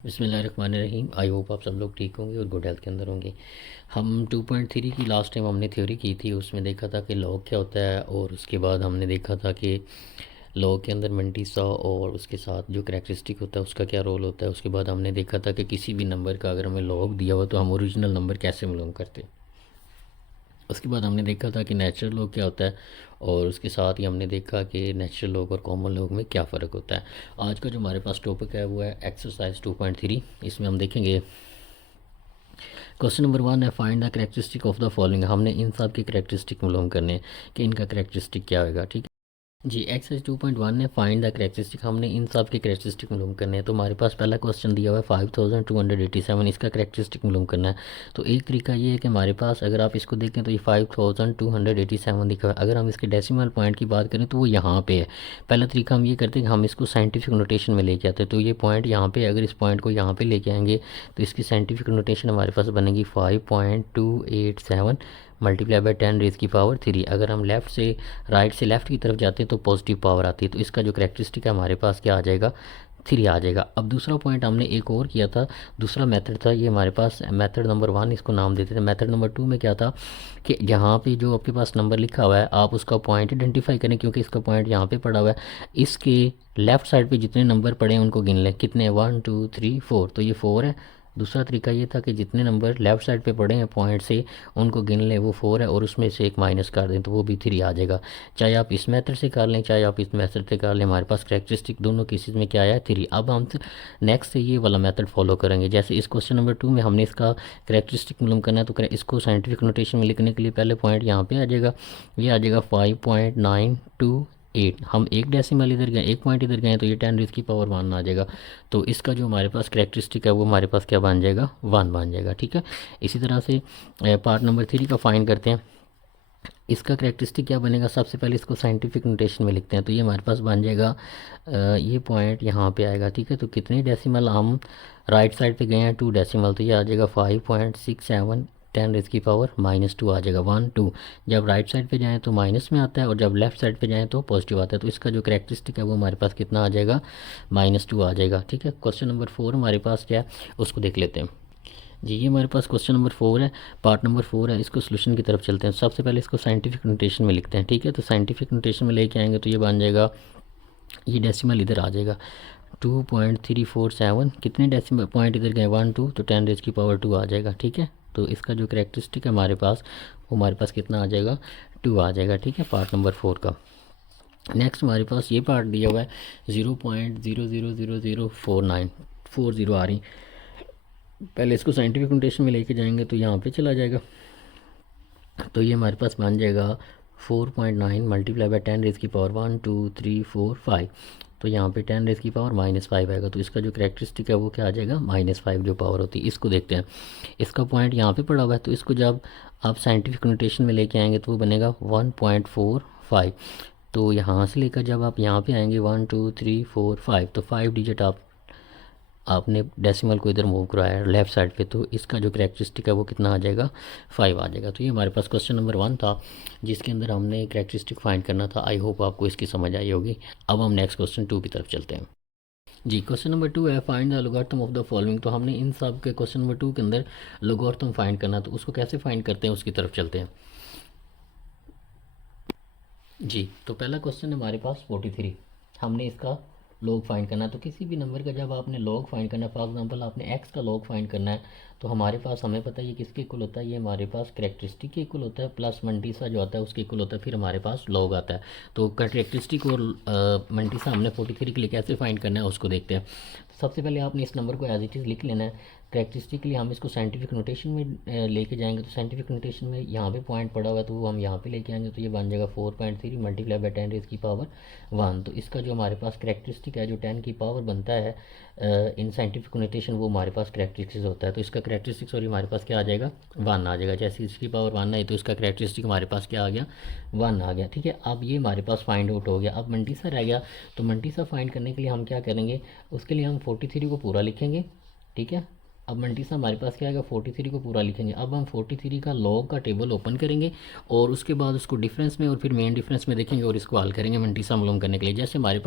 बिस्मिल्लाहिर्रहमानिर्रहीम। I hope आप सब लोग ठीक होंगे और गुड हेल्थ के अंदर होंगे। हम 2.3 की लास्ट टाइम हमने थ्योरी की थी, उसमें देखा था कि लॉग क्या होता है और उसके बाद हमने देखा था कि लॉग के अंदर मंटीसा और उसके साथ जो करैक्टरिस्टिक होता है उसका क्या रोल होता है। उसके बाद हमने देखा था कि किसी भी नंबर का अगर हमें लॉग दिया हुआ तो हम ओरिजिनल नंबर कैसे मालूम करते हैं। उसके बाद हमने देखा था कि नेचुरल लॉग क्या होता है और उसके साथ ही हमने देखा कि नेचुरल लॉग और कॉमन लॉग में क्या फ़र्क होता है। आज का जो हमारे पास टॉपिक है वो है एक्सरसाइज 2.3। इसमें हम देखेंगे क्वेश्चन नंबर 1 है find the characteristic of the following. हमने इन सब के करेक्टरिस्टिक मालूम करने हैं कि इनका करेक्टरिस्टिक क्या होगा। ठीक है जी। एक्सरसाइज 2.1 ने फाइंड द करेक्टरिस्टिक, हमने इन सब के करेक्टरिस्टिक मालूम करने हैं। तो हमारे पास पहला क्वेश्चन दिया हुआ है 5287, इसका करेक्टरिस्टिक मालूम करना है। तो एक तरीका ये है कि हमारे पास अगर आप इसको देखें तो ये 5287 दिखा हुआ है। अगर हम इसके डेसिमल पॉइंट की बात करें तो वो यहाँ पे है। पहला तरीका हम ये करते हैं कि हम इसको साइंटिफिक नोटेशन में लेके आते हैं। तो ये पॉइंट यहाँ पे, अगर इस पॉइंट को यहाँ पे लेके आएंगे तो इसकी साइंटिफिक नोटेशन हमारे पास बनेगी 5.287 मल्टीप्लाई बाय 10⁻³ अगर हम लेफ़्ट से राइट से लेफ़्ट की तरफ जाते हैं तो पॉजिटिव पावर आती है। तो इसका जो करेक्टरिस्टिक है हमारे पास क्या आ जाएगा, 3 आ जाएगा। अब दूसरा पॉइंट हमने एक और किया था, दूसरा मेथड था ये हमारे पास मेथड नंबर 1 इसको नाम देते थे। मेथड नंबर 2 में क्या था कि यहाँ पे जो आपके पास नंबर लिखा हुआ है आप उसका पॉइंट आइडेंटिफाई करें, क्योंकि इसका पॉइंट यहाँ पे पड़ा हुआ है। इसके लेफ़्ट साइड पे जितने नंबर पड़े हैं उनको गिन लें, कितने 1 2 3 4, तो ये 4 है। दूसरा तरीका ये था कि जितने नंबर लेफ़्ट साइड पे पड़े हैं पॉइंट से उनको गिन लें, वो 4 है, और उसमें से एक माइनस कर दें तो वो भी 3 आ जाएगा। चाहे आप इस मेथड से कर लें चाहे आप इस मेथड से कर लें, हमारे पास करेक्टरिस्टिक दोनों केसेस में क्या आया, 3। अब हम नेक्स्ट से ये वाला मेथड फॉलो करेंगे। जैसे इस क्वेश्चन नंबर 2 में हमने इसका करेक्टरिस्टिक मालूम करना है, तो इसको साइंटिफिक नोटेशन में लिखने के लिए पहले पॉइंट यहाँ पे आ जाएगा, ये आ जाएगा 5.928। हम एक डेसिमल इधर गए, एक पॉइंट इधर गए, तो ये 10⁻1 आ जाएगा। तो इसका जो हमारे पास करेक्टरिस्टिक है वो हमारे पास क्या बन जाएगा, 1 बन जाएगा। ठीक है, इसी तरह से पार्ट नंबर 3 का फाइंड करते हैं। इसका करेक्टरिस्टिक क्या बनेगा, सबसे पहले इसको साइंटिफिक नोटेशन में लिखते हैं। तो ये हमारे पास बन जाएगा ये पॉइंट यहाँ पे आएगा। ठीक है, तो कितने डेसिमल हम राइट साइड पे गए हैं, 2 डेसिमल, तो ये आ जाएगा 5.67 10⁻² आ जाएगा 1 2। जब राइट साइड पे जाएँ तो माइनस में आता है और जब लेफ्ट साइड पे जाएँ तो पॉजिटिव आता है। तो इसका जो करेक्टरिस्टिक है वो हमारे पास कितना आ जाएगा, -2 आ जाएगा। ठीक है, क्वेश्चन नंबर 4 हमारे पास क्या है उसको देख लेते हैं जी। ये हमारे पास क्वेश्चन नंबर 4 है, पार्ट नंबर 4 है। इसको सोल्यूशन की तरफ चलते हैं। सबसे पहले इसको साइंटिफिक नोटेशन में लिखते हैं। ठीक है, तो साइंटिफिक नोटेशन में लेके आएंगे तो ये बन जाएगा, ये डेसिमल इधर आ जाएगा 2.347, कितने डेसिमल पॉइंट इधर गए 1 2, तो 10⁻² आ जाएगा। ठीक है, तो इसका जो करेक्टरिस्टिक है हमारे पास वो हमारे पास कितना आ जाएगा, 2 आ जाएगा। ठीक है, पार्ट नंबर 4 का। नेक्स्ट हमारे पास ये पार्ट दिया हुआ है 0.00004940 आ रही। पहले इसको साइंटिफिक नोटेशन में लेके जाएंगे तो यहाँ पे चला जाएगा, तो ये हमारे पास बन जाएगा 4.9 मल्टीप्लाई बाय 10⁻1 2 3 4 5। तो यहाँ पे 10⁻⁻5 आएगा। तो इसका जो करेक्टरिस्टिक है वो क्या आ जाएगा, -5 जो पावर होती है। इसको देखते हैं, इसका पॉइंट यहाँ पे पड़ा हुआ है, तो इसको जब आप साइंटिफिक नोटेशन में लेके आएंगे तो वो बनेगा 1.45। तो यहाँ से लेकर जब आप यहाँ पे आएंगे 1 2 3 4 5, तो 5 डिजिट आपने डेसिमल को इधर मूव कराया है लेफ़्ट साइड पे, तो इसका जो करेक्टरिस्टिक है वो कितना आ जाएगा, 5 आ जाएगा। तो ये हमारे पास क्वेश्चन नंबर 1 था जिसके अंदर हमने करेक्टरिस्टिक फाइंड करना था। आई होप आपको इसकी समझ आई होगी। अब हम नेक्स्ट क्वेश्चन 2 की तरफ चलते हैं जी। क्वेश्चन नंबर 2 है find the logarithm of the following. तो हमने इन सब के क्वेश्चन नंबर 2 के अंदर लोगारिथम फाइंड करना, तो उसको कैसे फाइंड करते हैं उसकी तरफ चलते हैं जी। तो पहला क्वेश्चन है हमारे पास 43, हमने इसका लॉग फाइंड करना है। तो किसी भी नंबर का जब आपने लॉग फाइंड करना है, फॉर एग्जांपल आपने एक्स का लॉग फाइंड करना है, तो हमारे पास हमें पता है ये किसके इक्वल होता है, ये हमारे पास करेक्टरिस्टिक के इक्वल होता है प्लस मंटीसा जो आता है उसके इक्वल होता है, फिर हमारे पास लॉग आता है। तो करेक्टरिस्टिक और मंटीसा हमने 43 के लिए कैसे फाइंड करना है उसको देखते हैं। सबसे पहले आपने इस नंबर को एज इट इज़ लिख लेना है। करेक्टरिस्टिक के लिए हम इसको साइंटिफिक नोटेशन में लेके जाएंगे, तो साइंटिफिक नोटेशन में यहाँ पे पॉइंट पड़ा हुआ है तो वो हम यहाँ पे लेके आएंगे, तो ये बन जाएगा 4.3 मल्टीप्लाई बाय 10⁻1। तो इसका जो हमारे पास करेक्टरिस्टिक है जो 10 की पावर बनता है इन साइंटिफिक नोटेशन, वो हमारे पास करेक्टरिस्टिक होता है। तो इसका करेक्टरिस्टिक सॉरी हमारे पास क्या आ जाएगा, 1 आ जाएगा। जैसे इसकी पावर 1 आई तो इसका करेक्टरिस्टिक हमारे पास क्या आ गया, 1 आ गया। ठीक है, अब ये हमारे पास फाइंड आउट हो गया। अब मंटीसा रह गया, तो मंटीसा फाइंड करने के लिए हम क्या करेंगे, उसके लिए हम 43 को पूरा लिखेंगे। ठीक है, अब मंटीसा हमारे पास क्या आएगा, 43 को पूरा लिखेंगे। अब हम 43 का लॉग का टेबल ओपन करेंगे और उसके बाद उसको डिफरेंस में और फिर मेन डिफरेंस में देखेंगे और इसको हल करेंगे मंटीसा मालूम करने के लिए। जैसे हमारे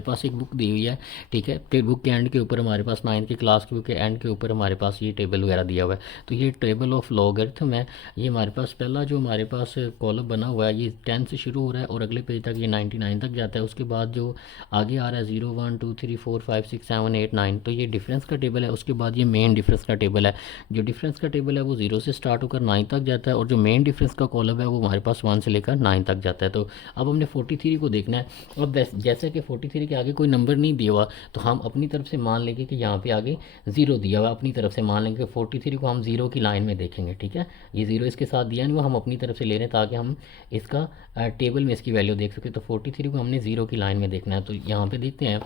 पास एक बुक दी हुई है, ठीक है, फिर बुक के एंड के ऊपर हमारे पास 9th की क्लास की बुक के एंड के ऊपर हमारे पास ये टेबल वगैरह दिया हुआ है। तो ये टेबल ऑफ लॉगरिथम है। ये हमारे पास पहला जो हमारे पास कॉलम बना हुआ है ये 10 से शुरू हो रहा है और अगले पेज तक ये 99 तक जाता है। उसके बाद जो आगे आ रहा है 0 1 2 3 4 5 6 7 8 9, तो ये डिफरेंस का टेबल है। उसके बाद ये मेन डिफरेंस का टेबल है। जो डिफरेंस का टेबल है वो 0 से स्टार्ट होकर 9 तक जाता है और जो मेन डिफरेंस का कॉलम है वो हमारे पास 1 से लेकर 9 तक जाता है। तो अब हमने 43 को देखना है। अब जैसे कि 43 के आगे कोई नंबर नहीं दिया हुआ तो हम अपनी तरफ से मान लेंगे कि यहाँ पे आगे 0 दिया हुआ, अपनी तरफ से मान लेंगे 43 को हम 0 की लाइन में देखेंगे, ठीक है। ये 0 इसके साथ दिया नहीं, वो हम अपनी तरफ से ले रहे हैं ताकि हम इसका टेबल में इसकी वैल्यू देख सकें। तो 43 को हमने 0 की लाइन में देखना है। तो यहाँ पे देखते हैं,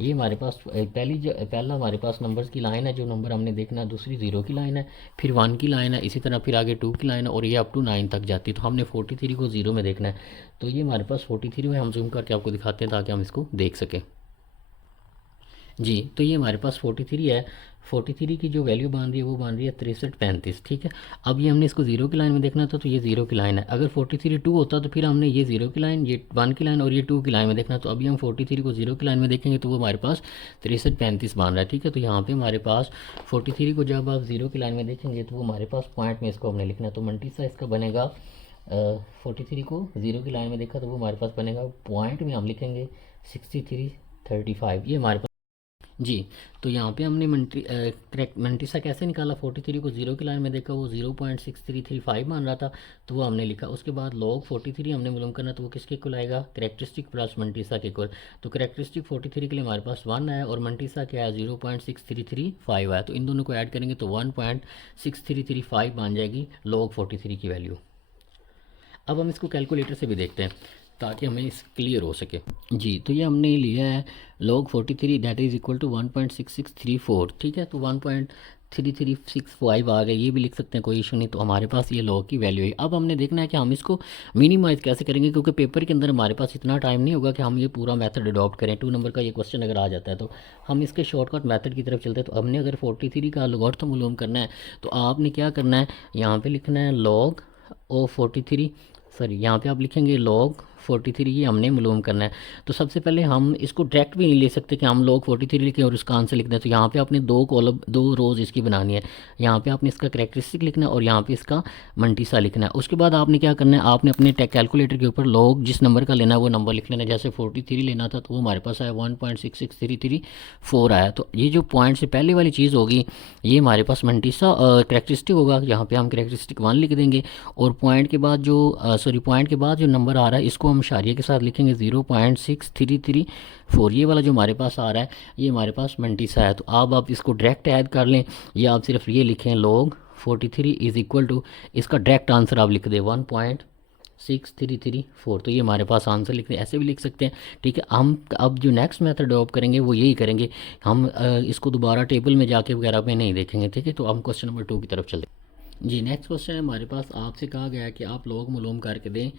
ये हमारे पास पहला हमारे पास नंबर्स की लाइन है, जो नंबर हमने देखना है। दूसरी 0 की लाइन है, फिर 1 की लाइन है, इसी तरह फिर आगे 2 की लाइन है और ये अप टू 9 तक जाती है। तो हमने 43 को 0 में देखना है। तो ये हमारे पास 43 में हम जूम करके आपको दिखाते हैं ताकि हम इसको देख सकें। जी, तो ये हमारे पास 43 है। 43 की जो वैल्यू बन रही है वो बन रही है 6335, ठीक है। अब ये हमने इसको 0 की लाइन में देखना था तो ये 0 की लाइन है। अगर 43 2 होता तो फिर हमने ये 0 की लाइन, ये 1 की लाइन और ये 2 की लाइन में देखना। तो अभी हम 43 को 0 की लाइन में देखेंगे तो वो हमारे पास 6335 बन रहा है, ठीक है। तो यहाँ पे हमारे पास 43 को जब आप 0 की लाइन में देखेंगे तो वो हमारे पास पॉइंट में इसको हमने लिखना है। तो मंटीसा इसका बनेगा 43 को 0 की लाइन में देखा तो वो हमारे पास बनेगा, पॉइंट में हम लिखेंगे 6335। ये हमारे पास जी। तो यहाँ पे हमने करेक्ट मंटीसा कैसे निकाला, 43 को 0 की लाइन में देखा वो 0.6335 मान रहा था तो वो हमने लिखा। उसके बाद लॉग 43 हमने मालूम करना तो वो किसके इक्वल आएगा, करेक्टरिस्टिक प्लस मंटीसा के इक्वल। तो करेक्टरिस्टिक 43 के लिए हमारे पास 1 आया और मंटीसा क्या है 0.6335 आया। तो इन दोनों को ऐड करेंगे तो 1.6335 बन जाएगी लॉग 43 की वैल्यू। अब हम इसको कैलकुलेटर से भी देखते हैं ताकि हमें इस क्लियर हो सके। जी, तो ये हमने लिया है log 43 that is equal to 1.6634, ठीक है। तो 1.3365 आ गए, ये भी लिख सकते हैं, कोई इशू नहीं। तो हमारे पास ये log की वैल्यू है। अब हमने देखना है कि हम इसको मिनिमाइज़ कैसे करेंगे, क्योंकि पेपर के अंदर हमारे पास इतना टाइम नहीं होगा कि हम ये पूरा मेथड अडॉप्ट करें। 2 नंबर का ये क्वेश्चन अगर आ जाता है तो हम इसके शॉर्टकट मेथड की तरफ चलते हैं। तो हमने अगर 43 का लॉगरिथम मालूम करना है तो आपने क्या करना है, यहाँ पर लिखना है log ऑफ 43, सॉरी यहाँ पे आप लिखेंगे log 43, ये हमने मालूम करना है। तो सबसे पहले हम इसको डायरेक्ट भी नहीं ले सकते कि हम log 43 लिखें और उसका आंसर लिख दें। तो यहाँ पे आपने 2 कॉलम 2 रोज़ इसकी बनानी है। यहाँ पे आपने इसका करेक्टरिस्टिक लिखना है और यहाँ पे इसका मंटीसा लिखना है। उसके बाद आपने क्या करना है, आपने अपने कैलकुलेटर के ऊपर log जिस नंबर का लेना है वो नंबर लिख लेना है। जैसे 43 लेना था तो वो हमारे पास आया 1.66334 आया। तो ये जो पॉइंट से पहले वाली चीज़ होगी ये हमारे पास मंटीसा करेक्टरिस्टिक होगा। यहाँ पर हम करेक्टरिस्टिक 1 लिख देंगे और पॉइंट के बाद जो नंबर आ रहा है इसको हम इशारिये के साथ लिखेंगे 0.6334। ये वाला जो हमारे पास आ रहा है ये हमारे पास मंटीसा है। तो अब आप इसको डायरेक्ट ऐड कर लें या आप सिर्फ ये लिखें log 43 इज़ इक्वल टू, इसका डायरेक्ट आंसर आप लिख दें 1.6334। तो ये हमारे पास आंसर लिखते हैं, ऐसे भी लिख सकते हैं, ठीक है। हम अब जो नेक्स्ट मेथड अडॉप्ट करेंगे वो यही करेंगे, हम इसको दोबारा टेबल में जाके वगैरह में नहीं देखेंगे, ठीक है। तो हम क्वेश्चन नंबर 2 की तरफ चलते हैं। जी, नेक्स्ट क्वेश्चन है हमारे पास, आपसे कहा गया है कि आप log मालूम करके दें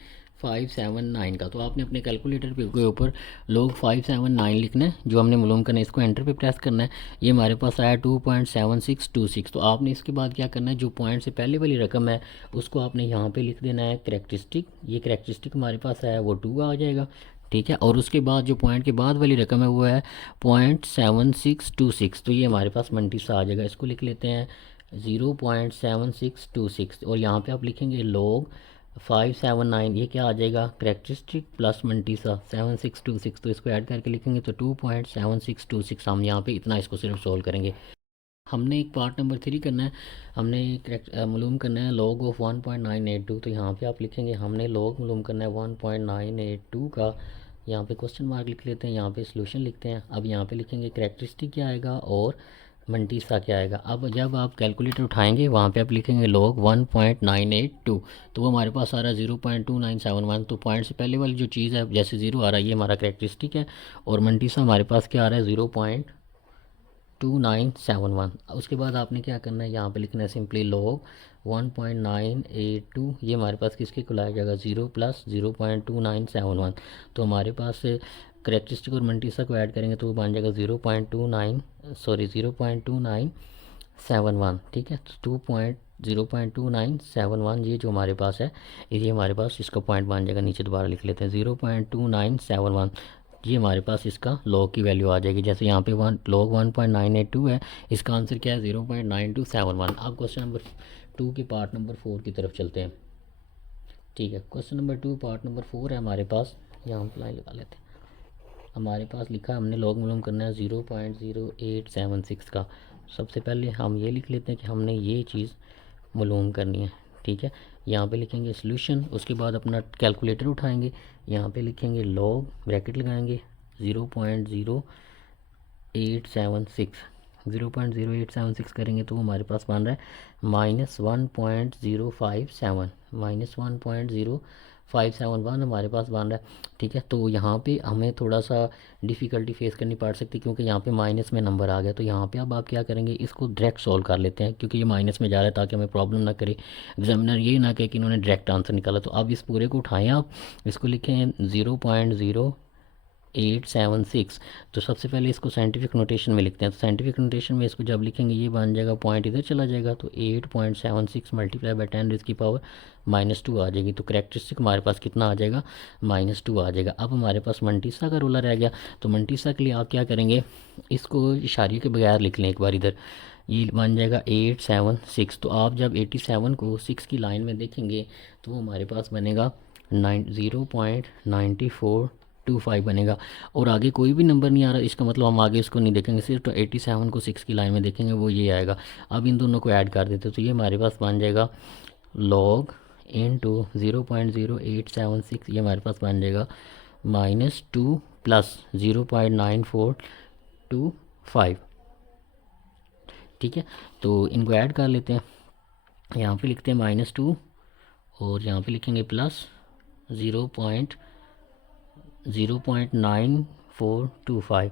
579 का। तो आपने अपने कैलकुलेटर के ऊपर log 579 लिखना है, जो हमने मालूम करना है इसको एंटर पे प्रेस करना है। ये हमारे पास आया 2.7626। तो आपने इसके बाद क्या करना है, जो पॉइंट से पहले वाली रकम है उसको आपने यहाँ पे लिख देना है करेक्टरिस्टिक। ये करेक्टरिस्टिक हमारे पास आया वो 2 आ जाएगा, ठीक है। और उसके बाद जो पॉइंट के बाद वाली रकम है वो है 0.7626। तो ये हमारे पास मंटीसा आ जाएगा। इसको लिख लेते हैं 0.7626 और यहाँ पे आप लिखेंगे log 579, ये क्या आ जाएगा, करेक्टरिस्टिक प्लस मंटीसा 7626। तो इसको ऐड करके लिखेंगे तो 2.7626। हम यहाँ पे इतना इसको सिर्फ सोल्व करेंगे। हमने एक पार्ट नंबर 3 करना है, हमने करेक्ट मालूम करना है log ऑफ 1.982। तो यहाँ पे आप लिखेंगे हमने log मालूम करना है 1.982 का। यहाँ पे क्वेश्चन मार्क लिख लेते हैं, यहाँ पे सॉल्यूशन लिखते हैं। अब यहाँ पे लिखेंगे करेक्टरिस्टिक क्या आएगा और मंटीसा क्या आएगा। अब जब आप कैलकुलेटर उठाएंगे वहाँ पे आप लिखेंगे log 1.982। तो वो हमारे पास आ रहा है 0.2971। तो पॉइंट से पहले वाली जो चीज़ है जैसे 0 आ रहा है ये हमारा करेक्टरिस्टिक है और मंटीसा हमारे पास क्या आ रहा है 0.2971। उसके बाद आपने क्या करना है, यहाँ पे लिखना है सिंपली log 1.982। ये हमारे पास किसके इक्वल आ जाएगा 0 प्लस 0.2971। तो हमारे पास करेक्टरिस्टिक और मंटीसा को ऐड करेंगे तो वो बन जाएगा 0.29 71, ठीक है। तो 0.2971 ये जो हमारे पास है, ये हमारे पास इसका पॉइंट बन जाएगा। नीचे दोबारा लिख लेते हैं 0.2971, ये हमारे पास इसका लॉग की वैल्यू आ जाएगी। जैसे यहाँ पे लॉग 1.982 है, इसका आंसर क्या है 0.9271। अब क्वेश्चन नंबर 2 के पार्ट नंबर 4 की तरफ चलते हैं, ठीक है। क्वेश्चन नंबर 2 पार्ट नंबर 4 है हमारे पास। यहाँ पर लाइन लगा लेते हैं। हमारे पास लिखा है हमने लॉग मालूम करना है 0.0876 का। सबसे पहले हम ये लिख लेते हैं कि हमने ये चीज़ मालूम करनी है, ठीक है। यहाँ पे लिखेंगे सॉल्यूशन, उसके बाद अपना कैलकुलेटर उठाएंगे, यहाँ पे लिखेंगे लॉग, ब्रैकेट लगाएंगे 0.0876, 0.0876 करेंगे तो हमारे पास बन रहा है -1.057, -1.0571 हमारे पास बन रहा है, ठीक है। तो यहाँ पे हमें थोड़ा सा डिफ़िकल्टी फेस करनी पड़ सकती है क्योंकि यहाँ पे माइनस में नंबर आ गया। तो यहाँ पे अब आप क्या करेंगे, इसको डायरेक्ट सॉल्व कर लेते हैं क्योंकि ये माइनस में जा रहा है, ताकि हमें प्रॉब्लम ना करे एग्जामिनर, ये ना कहे कि इन्होंने डायरेक्ट आंसर निकाला। तो अब इस पूरे को उठाएँ, आप इसको लिखें 0.0876। तो सबसे पहले इसको साइंटिफिक नोटेशन में लिखते हैं। तो साइंटिफिक नोटेशन में इसको जब लिखेंगे ये बन जाएगा, पॉइंट इधर चला जाएगा तो 8.76 मल्टीप्लाई बाई 10⁻² -2 आ जाएगी। तो करेक्टरिस्टिक हमारे पास कितना आ जाएगा, -2 आ जाएगा। अब हमारे पास मंटीसा का रोला रह गया। तो मंटीसा के लिए आप क्या करेंगे, इसको इशारे के बगैर लिख लें एक बार इधर, ये बन जाएगा 876। तो आप जब 87 को 6 की लाइन में देखेंगे तो वो हमारे पास बनेगा 0.9425 बनेगा। और आगे कोई भी नंबर नहीं आ रहा, इसका मतलब हम आगे इसको नहीं देखेंगे, सिर्फ तो 87 को 6 की लाइन में देखेंगे, वो ये आएगा। अब इन दोनों को ऐड कर देते तो ये हमारे पास बन जाएगा लॉग इनटू 0.0876, ये हमारे पास बन जाएगा -2 प्लस 0.9425, ठीक है। तो इनको ऐड कर लेते हैं, यहाँ पे लिखते हैं -2 और यहाँ पे लिखेंगे प्लस 0.9425।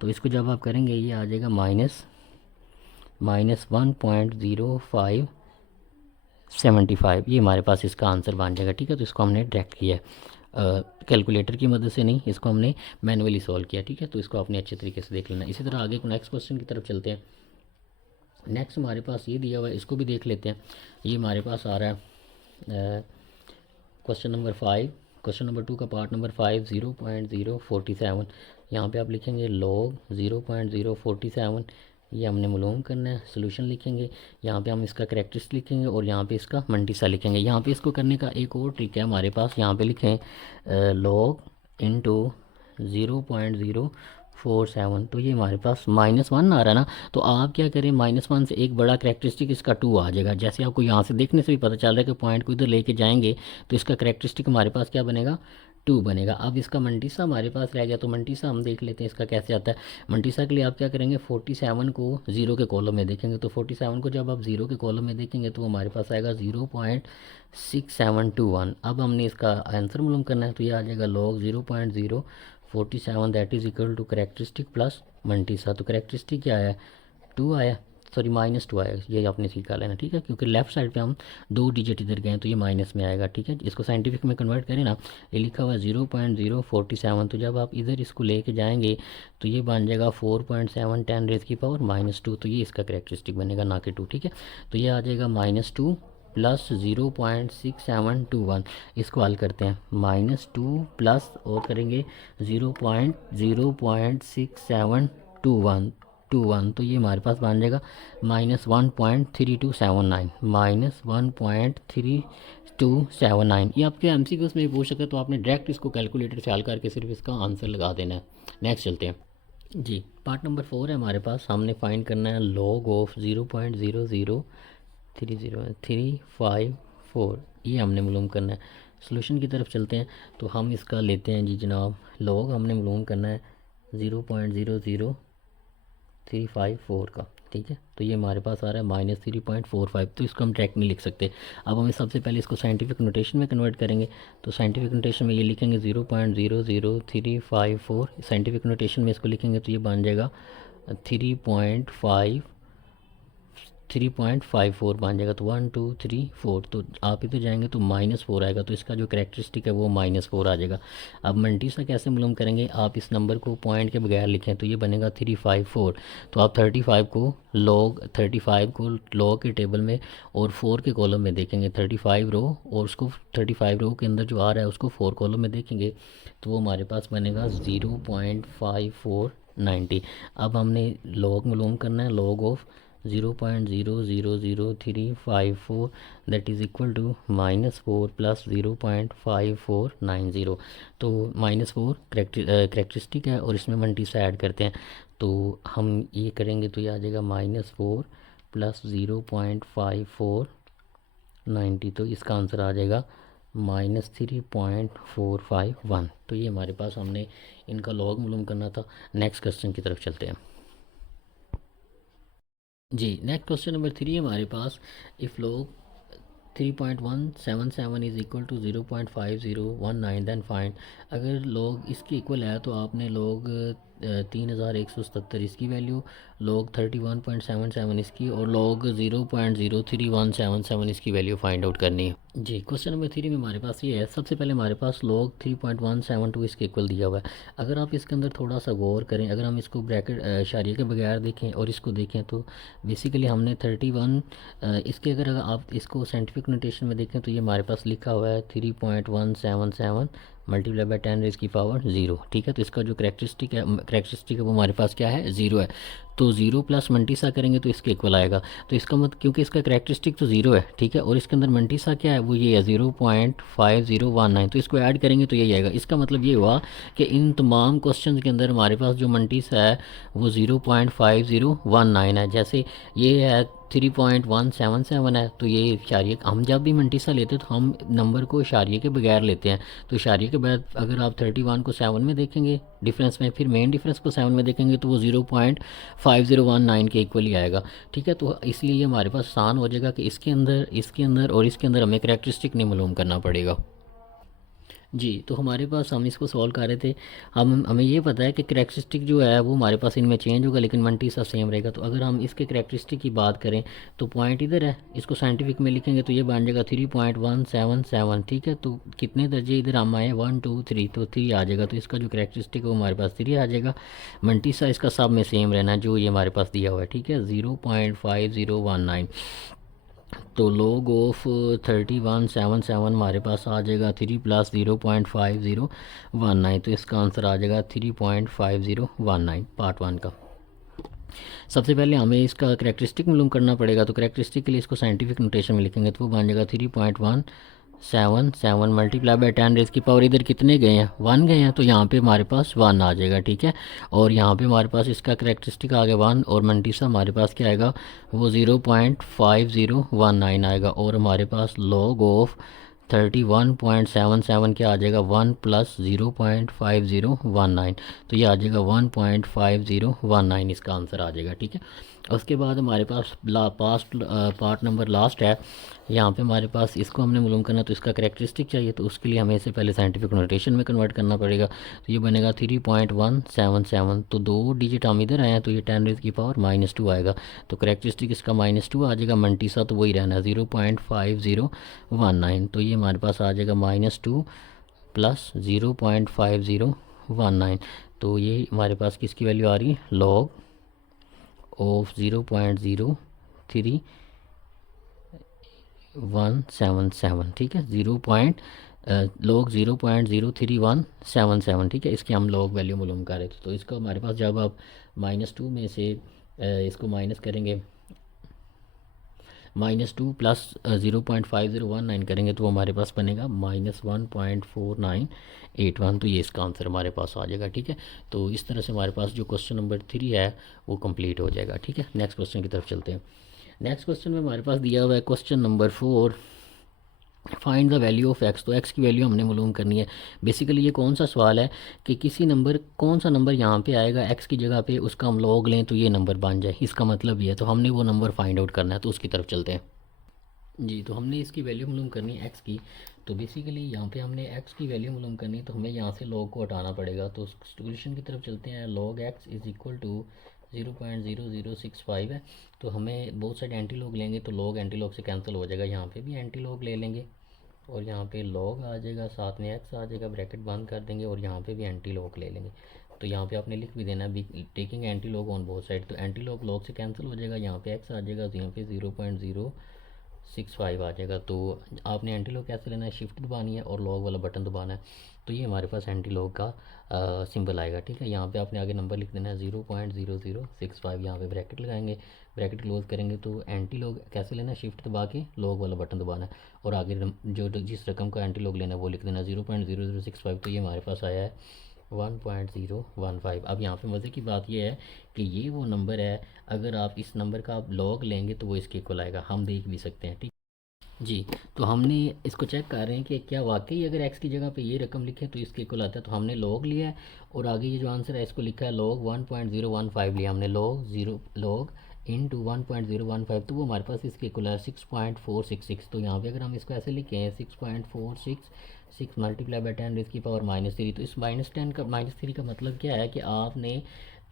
तो इसको जब आप करेंगे ये आ जाएगा -1.0575, ये हमारे पास इसका आंसर बन जाएगा, ठीक है। तो इसको हमने डायरेक्ट किया है, कैलकुलेटर की मदद से नहीं, इसको हमने मैनुअली सॉल्व किया, ठीक है। तो इसको आपने अच्छे तरीके से देख लेना। इसी तरह आगे नेक्स्ट क्वेश्चन की तरफ चलते हैं। नेक्स्ट हमारे पास ये दिया हुआ है, इसको भी देख लेते हैं। ये हमारे पास आ रहा है क्वेश्चन नंबर 5, क्वेश्चन नंबर 2 का पार्ट नंबर 5, 0.047। यहाँ पे आप लिखेंगे लॉग 0.047, ये हमने मालूम करना है। सोल्यूशन लिखेंगे, यहाँ पे हम इसका करेक्टरिस्टिक लिखेंगे और यहाँ पे इसका मंटीसा लिखेंगे। यहाँ पे इसको करने का एक और ट्रिक है हमारे पास, यहाँ पे लिखें लॉग इनटू 0.047। तो ये हमारे पास -1 आ रहा है ना, तो आप क्या करें, -1 से एक बड़ा करेक्टरिस्टिक इसका 2 आ जाएगा। जैसे आपको यहाँ से देखने से भी पता चल रहा है कि पॉइंट को इधर लेके जाएंगे तो इसका करेक्टरिस्टिक हमारे पास क्या बनेगा, 2 बनेगा। अब इसका मंटीसा हमारे पास रह गया, तो मंटीसा हम देख लेते हैं इसका कैसे आता है। मंटीसा के लिए आप क्या करेंगे, 47 को 0 के कॉलम में देखेंगे। तो 47 को जब आप 0 के कॉलम में देखेंगे तो हमारे पास आएगा 0.6721। अब हमने इसका आंसर मालूम करना है, तो ये आ जाएगा log 0.047, that is equal to characteristic plus mantissa. तो करेक्टरिस्टिक क्या आया, 2 आया, सॉरी -2 आया, ये आपने सीखा लेना, ठीक है। क्योंकि लेफ्ट साइड पे हम 2 डिजिट इधर गए तो ये माइनस में आएगा, ठीक है। इसको साइंटिफिक में कन्वर्ट करें ना, ये लिखा हुआ है 0.047, तो जब आप इधर इसको लेके जाएंगे तो ये बन जाएगा 4.7 10⁻²। तो ये इसका करेक्टरिस्टिक बनेगा, ना कि 2, ठीक है। तो ये आ जाएगा -2 प्लस 0.6721। इसको हल करते हैं, -2 प्लस और करेंगे 0.6721, तो ये हमारे पास बन जाएगा -1.3279, -1.3279। ये आपके MCQs में पूछ सके तो आपने डायरेक्ट इसको कैलकुलेटर से हल करके सिर्फ इसका आंसर लगा देना है। नेक्स्ट चलते हैं जी, पार्ट नंबर 4 है हमारे पास। हमने फाइंड करना है लॉग ऑफ 0.0030354, ये हमने मालूम करना है। सोल्यूशन की तरफ चलते हैं, तो हम इसका लेते हैं जी जनाब, लॉग हमने मालूम करना है 0.00354 का, ठीक है। तो ये हमारे पास आ रहा है -3.45, तो इसको हम डायरेक्ट नहीं लिख सकते। अब हम सबसे पहले इसको साइंटिफिक नोटेशन में कन्वर्ट करेंगे। तो साइंटिफिक नोटेशन में ये लिखेंगे 0.00354, साइंटिफिक नोटेशन में इसको लिखेंगे तो ये बन जाएगा 3.5 3.54 बन जाएगा। तो 1 2 3 4, तो आप इधर जाएंगे तो -4 आएगा, तो इसका जो करेक्टरिस्टिक है वो -4 आ जाएगा। अब मल्टीसा कैसे मालूम करेंगे, आप इस नंबर को पॉइंट के बगैर लिखें तो ये बनेगा 354। तो आप 35 को लॉग के टेबल में और 4 के कॉलम में देखेंगे, 35 रो, और उसको 35 रो के अंदर जो आ रहा है उसको 4 कॉलम में देखेंगे, तो वो हमारे पास बनेगा 0.5490। अब हमने लॉग मालूम करना है, log of 0.000354, that is equal to -4 plus 0.5490। तो -4 करेक्टरिस्टिक है और इसमें मल्टीसा ऐड करते हैं, तो हम ये करेंगे तो ये आ जाएगा -4 प्लस 0.5490, तो इसका आंसर आ जाएगा -3.451। तो ये हमारे पास, हमने इनका लॉग मालूम करना था। नेक्स्ट क्वेश्चन की तरफ चलते हैं। जी, नेक्स्ट क्वेश्चन नंबर 3 हमारे पास, if log 3.177 is equal to 0.5019 then find. अगर लॉग इसके इक्वल है तो आपने लॉग 3177 इसकी वैल्यू, लॉग 31.77 इसकी, और लॉग 0.03177 इसकी वैल्यू फाइंड आउट करनी है। जी, क्वेश्चन नंबर 3 में हमारे पास ये है, सबसे पहले हमारे पास लॉग 3.172 इसके इक्वल दिया हुआ है। अगर आप इसके अंदर थोड़ा सा गौर करें, अगर हम इसको ब्रैकेट इशारे के बगैर देखें और इसको देखें, तो बेसिकली हमने 31 इसके, अगर आप इसको साइंटिफिक नोटेशन में देखें तो ये हमारे पास लिखा हुआ है 3.177 मल्टीप्लाई बाई 10 रेज़ की पावर 0, ठीक है। तो इसका जो करेक्टरिस्टिक है वो हमारे पास क्या है, 0 है। तो 0 प्लस मल्टीसा करेंगे तो इसके इक्वल आएगा। तो इसका मतलब, क्योंकि इसका करेक्टरिस्टिक तो 0 है, ठीक है, और इसके अंदर मल्टीसा क्या है, वो ये है 0.5019, तो इसको ऐड करेंगे तो यही आएगा। इसका मतलब ये हुआ कि इन तमाम क्वेश्चन के अंदर हमारे पास जो मल्टीसा है वो 0.5019 है। जैसे ये है 3.177 है, तो ये इशारिये, हम जब भी मंटीसा लेते हैं तो हम नंबर को इशारिये के बगैर लेते हैं। तो इशारिये के बाद अगर आप 31 को 7 में देखेंगे डिफरेंस में, फिर मेन डिफरेंस को 7 में देखेंगे, तो वो 0.5019 के इक्वल ही आएगा, ठीक है। तो इसलिए ये हमारे पास आसान हो जाएगा कि इसके अंदर और इसके अंदर हमें करेक्टरिस्टिक नहीं मालूम करना पड़ेगा। जी, तो हमारे पास, हम इसको सॉल्व कर रहे थे, हमें ये पता है कि करेक्टरिस्टिक जो है वो हमारे पास इनमें चेंज होगा, लेकिन मल्टी सा सेम रहेगा। तो अगर हम इसके करेक्टरिस्टिक की बात करें तो पॉइंट इधर है, इसको साइंटिफिक में लिखेंगे तो ये बन जाएगा 3.177, ठीक है। तो कितने दर्जे इधर हम आए, 1 2 3, तो 3 आ जाएगा। तो इसका जो करेक्टरिस्टिक है वो हमारे पास 3 आ जाएगा। मल्टी सा इसका सब में सेम रहना जो ये हमारे पास दिया हुआ है, ठीक है, 0.5019। तो लॉग ऑफ 3177 हमारे पास आ जाएगा 3 प्लस 0.5019, तो इसका आंसर आ जाएगा 3.5019 पार्ट 1 का। सबसे पहले हमें इसका करेक्टरिस्टिक मालूम करना पड़ेगा, तो करेक्टरिस्टिक के लिए इसको साइंटिफिक नोटेशन में लिखेंगे तो वो बन जाएगा 3.177 मल्टीप्लाई बाई 10 रेज़ की पावर, इधर कितने गए हैं, 1 गए हैं, तो यहाँ पे हमारे पास 1 आ जाएगा, ठीक है। और यहाँ पे हमारे पास इसका करेक्टरिस्टिक आ गया 1, और मल्टीसा हमारे पास क्या आएगा, वो 0.5019 आएगा, और हमारे पास लॉग ऑफ 31.77 क्या आ जाएगा, 1 प्लस 0.5019, तो ये आ जाएगा 1.5019, इसका आंसर आ जाएगा, ठीक है। उसके बाद हमारे पास पार्ट नंबर लास्ट है, यहाँ पे हमारे पास इसको हमने मालूम करना, तो इसका करेक्टरिस्टिक चाहिए, तो उसके लिए हमें इसे पहले साइंटिफिक नोटेशन में कन्वर्ट करना पड़ेगा। तो ये बनेगा 3.177, तो 2 डिजिट हम इधर आए हैं, तो ये 10 रेज़ की पावर -2 आएगा। तो करेक्टरिस्टिक इसका -2 आ जाएगा, मल्टीसा तो वही रहना है 0.5019, तो ये हमारे पास आ जाएगा -2 प्लस 0.5019, तो ये हमारे पास किसकी वैल्यू आ रही है, लॉग ऑफ 0.03177, ठीक है, लॉग 0.03177, ठीक है, इसकी हम लॉग वैल्यू मालूम कर रहे थे। तो इसका हमारे पास, जब आप -2 में से इसको माइनस करेंगे, -2 प्लस 0.5019 करेंगे, तो हमारे पास बनेगा -1.4981, तो ये इसका आंसर हमारे पास आ जाएगा, ठीक है। तो इस तरह से हमारे पास जो क्वेश्चन नंबर 3 है वो कंप्लीट हो जाएगा, ठीक है। नेक्स्ट क्वेश्चन की तरफ चलते हैं। नेक्स्ट क्वेश्चन में हमारे पास दिया हुआ है question number 4, find the value of x. तो एक्स की वैल्यू हमने मालूम करनी है। बेसिकली ये कौन सा सवाल है कि कौन सा नंबर यहाँ पे आएगा एक्स की जगह पे, उसका हम लॉग लें तो ये नंबर बन जाए, इसका मतलब ये है। तो हमने वो नंबर फाइंड आउट करना है, तो उसकी तरफ चलते हैं। जी, तो हमने इसकी वैल्यू मालूम करनी है एक्स की। तो बेसिकली यहाँ पे हमने एक्स की वैल्यू मालूम करनी है, तो हमें यहाँ से लॉग को हटाना पड़ेगा। तो सोल्यूशन की तरफ चलते हैं। Log x is equal to 0.0065 है। तो हमें बहुत सारे एंटी लॉग लेंगे तो लॉग एंटी लॉग से कैंसिल हो जाएगा, यहाँ पे भी एंटी लॉग ले लेंगे और यहाँ पे लॉग आ जाएगा, साथ में एक्स आ जाएगा, ब्रैकेट बंद कर देंगे और यहाँ पे भी एंटी लॉग ले लेंगे। तो यहाँ पे आपने लिख भी देना है taking anti log on both side, तो एंटी लॉग लॉग से कैंसिल हो जाएगा, यहाँ पे एक्स आ जाएगा, तो यहाँ पे 0.065 आ जाएगा। तो आपने एंटी लॉग कैसे लेना है, शिफ्ट दबानी है और लॉग वाला बटन दबाना है। तो ये हमारे पास एंटी लॉग का सिंबल आएगा, ठीक है। यहाँ पे आपने आगे नंबर लिख देना है 0.0065, यहाँ पे ब्रैकेट लगाएंगे, ब्रैकेट क्लोज करेंगे। तो एंटी लॉग कैसे लेना है, शिफ्ट दबा के लॉग वाला बटन दबाना है और आगे जो जिस रकम का एंटी लॉग लेना है वो लिख देना 0.0065। तो ये हमारे पास आया है 1.015। अब यहाँ पे मज़े की बात यह है कि ये वो नंबर है, अगर आप इस नंबर का आप लॉग लेंगे तो वो इसके इक्वल आएगा, हम देख भी सकते हैं, ठीक जी। तो हमने इसको चेक कर रहे हैं कि क्या वाकई अगर एक्स की जगह पे ये रकम लिखे तो इसके इक्वल आता है। तो हमने लॉग लिया है और आगे ये जो आंसर है इसको लिखा है लॉग 1.015 लिया हमने, लॉग इंटू 1.015, तो वो हमारे पास इसके इक्वल है 6.466। तो यहाँ पे अगर हम इसको ऐसे लिखें 6.466 मल्टीप्लाई बाई 10 इसकी पावर -3, तो इस -10 का -3 का मतलब क्या है कि आपने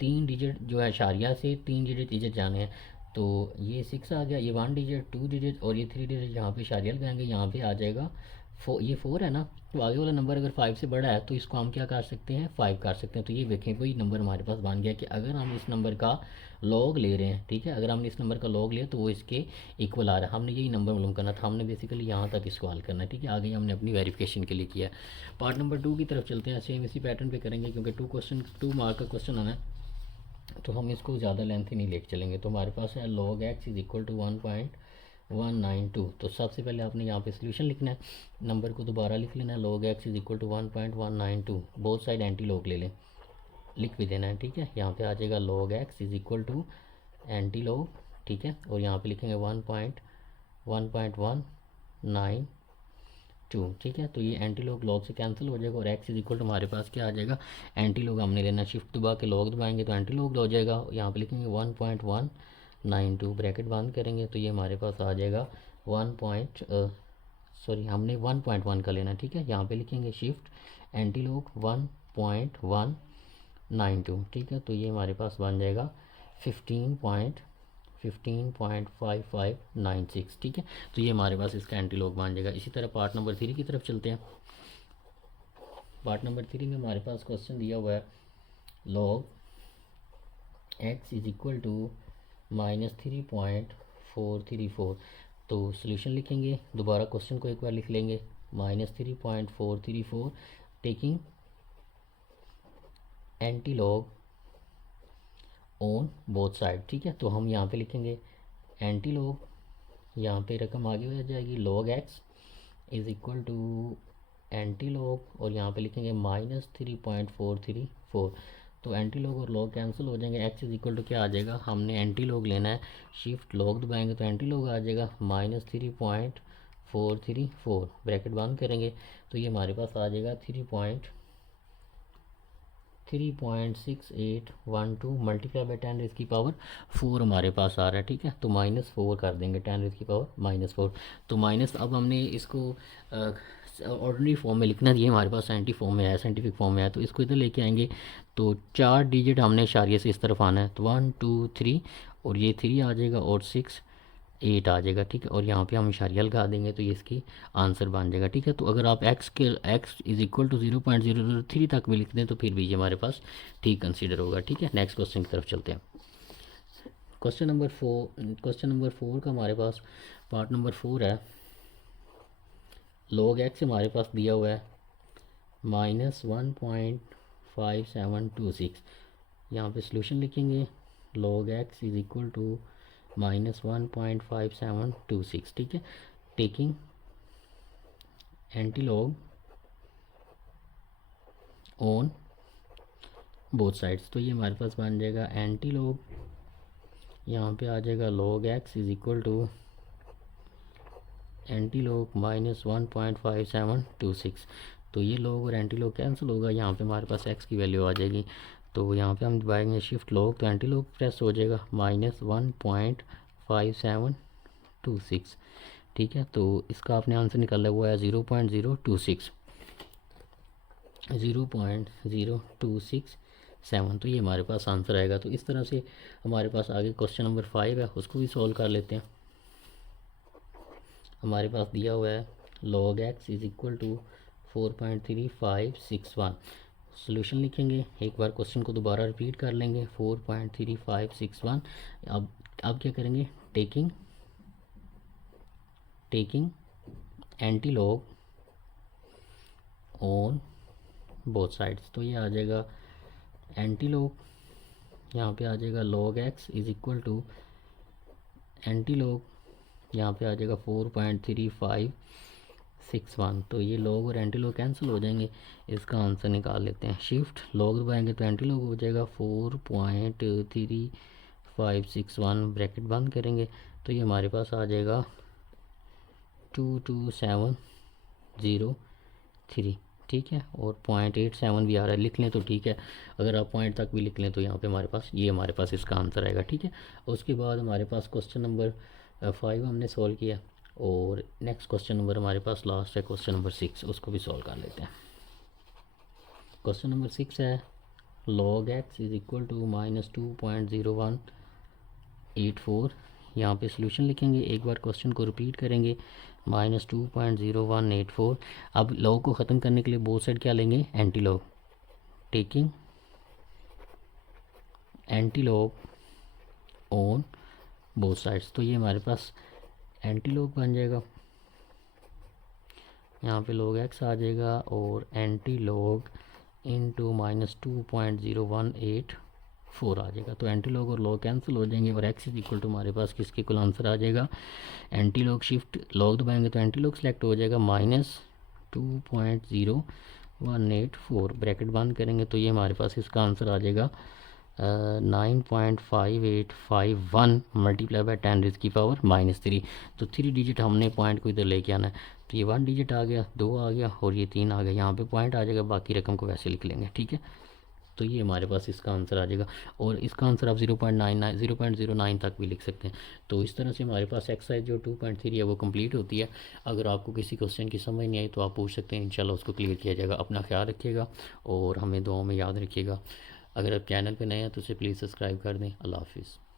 3 डिजिट जो है इशारिया से 3 डिजिट जाने हैं। तो ये 6 आ गया, ये 1 डिजिट, 2 डिजिट और ये 3 डिजिट यहाँ पे इशारिया लगाएंगे, यहाँ पे आ जाएगा ये 4 है ना। तो आगे वाला नंबर अगर 5 से बड़ा है तो इसको हम क्या कर सकते हैं, 5 कर सकते हैं। तो ये देखें वही नंबर हमारे पास बन गया कि अगर हम इस नंबर का लॉग ले रहे हैं, ठीक है, अगर हमने इस नंबर का लॉग लिया तो वो इसके इक्वल आ रहा है। हमने यही नंबर मालूम करना था, हमने बेसिकली यहाँ तक इसको हल करना है, ठीक है। आगे हमने अपनी वेरिफिकेशन के लिए किया। पार्ट नंबर 2 की तरफ चलते हैं, सेम इसी पैटर्न पे करेंगे क्योंकि 2 मार्क का क्वेश्चन आना है, तो हम इसको ज़्यादा लेंथी नहीं लेके चलेंगे। तो हमारे पास है log x is equal to 1.192। तो सबसे पहले आपने यहाँ पे सोल्यूशन लिखना है, नंबर को दोबारा लिख लेना है, log x is equal to 1.192, both side anti log ले लें, लिख भी देना है, ठीक है। यहाँ पे आ जाएगा log x is equal to anti log, ठीक है, और यहाँ पे लिखेंगे 1.192, ठीक है। तो ये एंटी लॉग लॉग से कैंसिल हो जाएगा और एक्स इज इक्वल टू हमारे पास क्या आ जाएगा, एंटी लॉग हमने लेना, शिफ्ट दबा के लॉग दबाएंगे तो एंटी लॉग हो जाएगा। यहाँ पे लिखेंगे 1.192, ब्रैकेट बंद करेंगे तो ये हमारे पास आ जाएगा हमने 1.1 का लेना, ठीक है। यहाँ पे लिखेंगे शिफ्ट एंटी लॉग 1.192, ठीक है। तो ये हमारे पास बन जाएगा 15.5596, ठीक है। तो ये हमारे पास इसका एंटी लॉग बन जाएगा। इसी तरह पार्ट नंबर 3 की तरफ चलते हैं। पार्ट नंबर 3 में हमारे पास क्वेश्चन दिया हुआ है log x is equal to -3.434। तो सोल्यूशन लिखेंगे, दोबारा क्वेश्चन को एक बार लिख लेंगे, -3.434 taking anti log on both side, ठीक है। तो हम यहाँ पे लिखेंगे एंटी लॉग, यहाँ पे रकम आगे हो जाएगी log x is equal to anti log और यहाँ पे लिखेंगे -3.434। तो एंटी लॉग और लॉग कैंसिल हो जाएंगे, x इज़ इक्वल टू क्या आ जाएगा, हमने एंटी लॉग लेना है, शिफ्ट लॉग दबाएंगे तो एंटी लॉग आ जाएगा -3.434, ब्रैकेट बंद करेंगे तो ये हमारे पास आ जाएगा 3.6812 मल्टीप्लाई बाई 10 इसकी पावर 4 हमारे पास आ रहा है, ठीक है। तो -4 कर देंगे, 10 इसकी पावर -4। तो माइनस अब हमने इसको ऑर्डिनरी फॉर्म में लिखना है, ये हमारे पास साइंटिफिक फॉर्म में है, साइंटिफिक फॉर्म में है। तो इसको इधर लेके आएंगे तो 4 डिजिट हमने इशारिये से इस तरफ आना है, तो 1 2 3 और ये 3 आ जाएगा और 6 8 आ जाएगा, ठीक है। और यहाँ पे हम इशारिया लगा देंगे तो ये इसकी आंसर बन जाएगा, ठीक है। तो अगर आप x इज़ इक्वल टू 0.003 तक भी लिख दें तो फिर भी ये हमारे पास ठीक कंसीडर होगा, ठीक है। नेक्स्ट क्वेश्चन की तरफ चलते हैं। क्वेश्चन नंबर 4 का हमारे पास पार्ट नंबर 4 है, log x हमारे पास दिया हुआ है -1.5726। यहाँ पे सोल्यूशन लिखेंगे log x is equal to -1.5726, ठीक है, taking anti log on both sides. तो ये हमारे पास बन जाएगा एंटी लॉग, यहाँ पे आ जाएगा log x is equal to anti log -1.5726। तो ये लॉग और एंटी लॉग कैंसिल होगा, यहाँ पे हमारे पास x की वैल्यू आ जाएगी। तो यहाँ पे हम दबाएंगे शिफ्ट लॉग तो एंटी लॉग प्रेस हो जाएगा -1.5726, ठीक है। तो इसका आपने आंसर निकाला हुआ है 0.026 7, तो ये हमारे पास आंसर आएगा। तो इस तरह से हमारे पास आगे क्वेश्चन नंबर 5 है, उसको भी सॉल्व कर लेते हैं। हमारे पास दिया हुआ है log x is equal to 4.3561। Solution लिखेंगे, एक बार क्वेश्चन को दोबारा रिपीट कर लेंगे, 4.3561। अब क्या करेंगे, taking anti log on both sides. तो ये आ जाएगा एंटी लॉग, यहाँ पे आ जाएगा log x is equal to anti log, यहाँ पे आ जाएगा 4.3561। तो ये लॉग और एंटी लॉग कैंसिल हो जाएंगे, इसका आंसर निकाल लेते हैं। शिफ्ट लॉग दबाएंगे तो एंटी लॉग हो जाएगा 4.3561, ब्रैकेट बंद करेंगे तो ये हमारे पास आ जाएगा 22703, ठीक है। और 0.87 भी आ रहा है, लिख लें तो ठीक है, अगर आप पॉइंट तक भी लिख लें तो यहाँ पे हमारे पास ये हमारे पास इसका आंसर आएगा, ठीक है। उसके बाद हमारे पास क्वेश्चन नंबर 5 हमने सॉल्व किया, और नेक्स्ट क्वेश्चन नंबर हमारे पास लास्ट है क्वेश्चन नंबर 6, उसको भी सॉल्व कर लेते हैं। क्वेश्चन नंबर 6 है log x is equal to -2.0184। यहाँ पे सोल्यूशन लिखेंगे, एक बार क्वेश्चन को रिपीट करेंगे, -2.0184। अब लॉग को ख़त्म करने के लिए बोथ साइड क्या लेंगे, anti log, taking anti log on both sides. तो ये हमारे पास एंटी लॉग बन जाएगा, यहाँ पे log x आ जाएगा और एंटी लॉग इंटू -2.0184 आ जाएगा। तो एंटी लॉग और लॉग कैंसिल हो जाएंगे और x इज इक्वल टू हमारे पास किसके कुल आंसर आ जाएगा, एंटी लॉग शिफ्ट लॉग दबाएंगे तो एंटी लॉग सेलेक्ट हो जाएगा -2.0184, ब्रैकेट बंद करेंगे तो ये हमारे पास इसका आंसर आ जाएगा 9.5851 मल्टीप्लाई बाय 10⁻³ तो 3 डिजिट हमने पॉइंट को इधर लेके आना है। तो ये 1 डिजिट आ गया, 2 आ गया और ये 3 आ गया, यहाँ पे पॉइंट आ जाएगा, बाकी रकम को वैसे लिख लेंगे, ठीक है। तो ये हमारे पास इसका आंसर आ जाएगा, और इसका आंसर आप 0.09 तक भी लिख सकते हैं। तो इस तरह से हमारे पास एक्सरसाइज जो 2.3 है वो कंप्लीट होती है। अगर आपको किसी क्वेश्चन की समझ नहीं आई तो आप पूछ सकते हैं, इंशाल्लाह उसको क्लियर किया जाएगा। अपना ख्याल रखिएगा और हमें दुआओं में याद रखिएगा। अगर आप चैनल पर नए हैं तो उसे प्लीज़ सब्सक्राइब कर दें। अल्लाह हाफिज़।